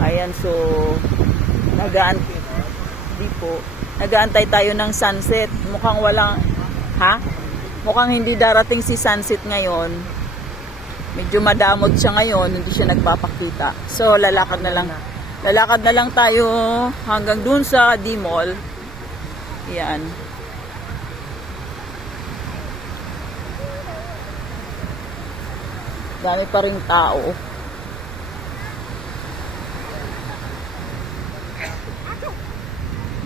Ayan, so di po. Nag-aantay tayo ng sunset. Mukhang walang, mukhang hindi darating si sunset ngayon. Medyo madamot siya ngayon, hindi siya nagpapakita. So, lalakad na lang. Lalakad na lang tayo hanggang dun sa D-Mall. Yan. Dami pa ring tao.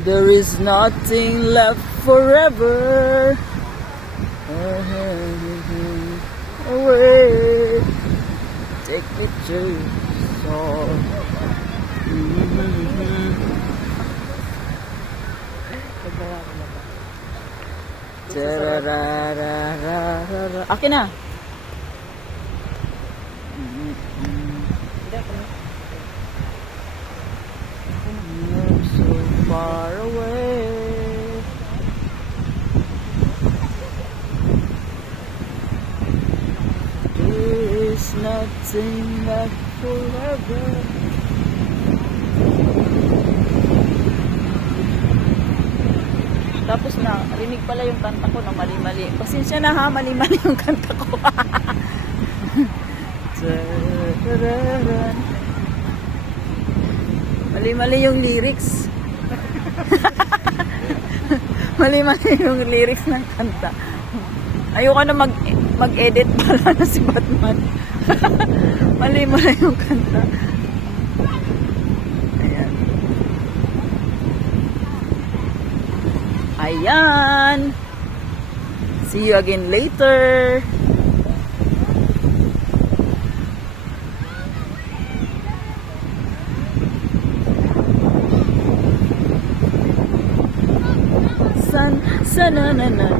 There is nothing left forever. Away. Take pictures. Akin na. So far away. There is nothing left forever. Tapos na, rinig pala yung kanta ko na mali-mali. Pasensya na ha, mali-mali yung kanta ko. Mali-mali yung lyrics. Mali-mali yung lyrics ng kanta. Ayoko na mag-edit pala na si Batman. Mali-mali yung kanta. Ayan. Ayan. See you again later. Sanananan,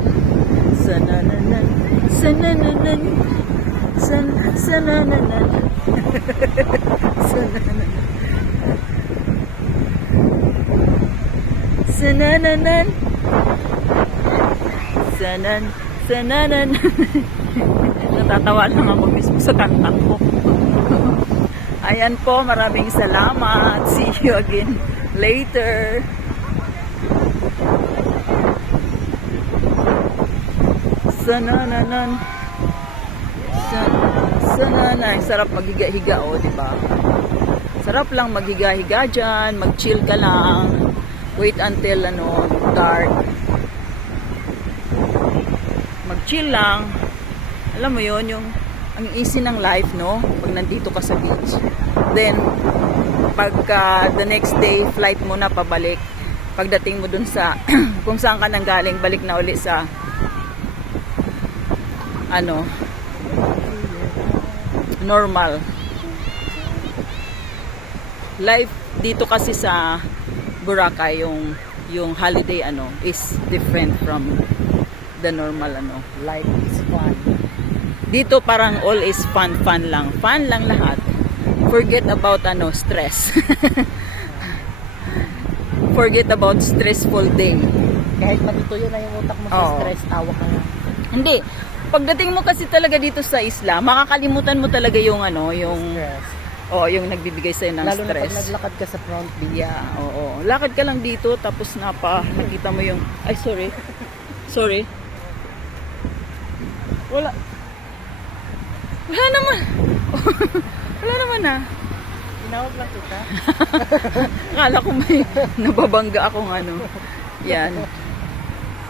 sanananan, sanananan, sanananan, sanananan, sanananan. Natatawa lang ako mismo sa kanta ko. Ayan po, maraming salamat. See you again later. Sanananan. Sanananan. Sarap maghiga-higa, oh, diba? Sarap lang maghiga-higa dyan. Mag-chill ka lang. Wait until, dark. Mag-chill lang. Alam mo yun, ang easy ng life, no? Pag nandito ka sa beach. Then, pagka the next day, flight mo na pabalik. Pagdating mo dun sa, kung saan ka nang galing, balik na uli sa normal life dito kasi sa Boracay. Yung holiday is different from the normal life is fun dito. Parang all is fun lang lahat. Forget about stress. Forget about stressful day. Kahit matutuyo na yung utak mo sa stress, tawa ka na. Hindi. Pagdating mo kasi talaga dito sa isla, makakalimutan mo talaga yung Stress. yung nagbibigay sa'yo ng Lalo stress. na pag naglakad ka sa front beach. Yeah, oo. Lakad ka lang dito, tapos nakita mo yung, ay sorry. Sorry. Wala naman. Wala naman ah. Tinawag lang kita. Akala ko may nababangga akong Yan.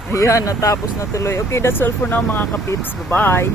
Ayan, natapos na tuloy. Okay, that's all for now mga kapips. Bye-bye.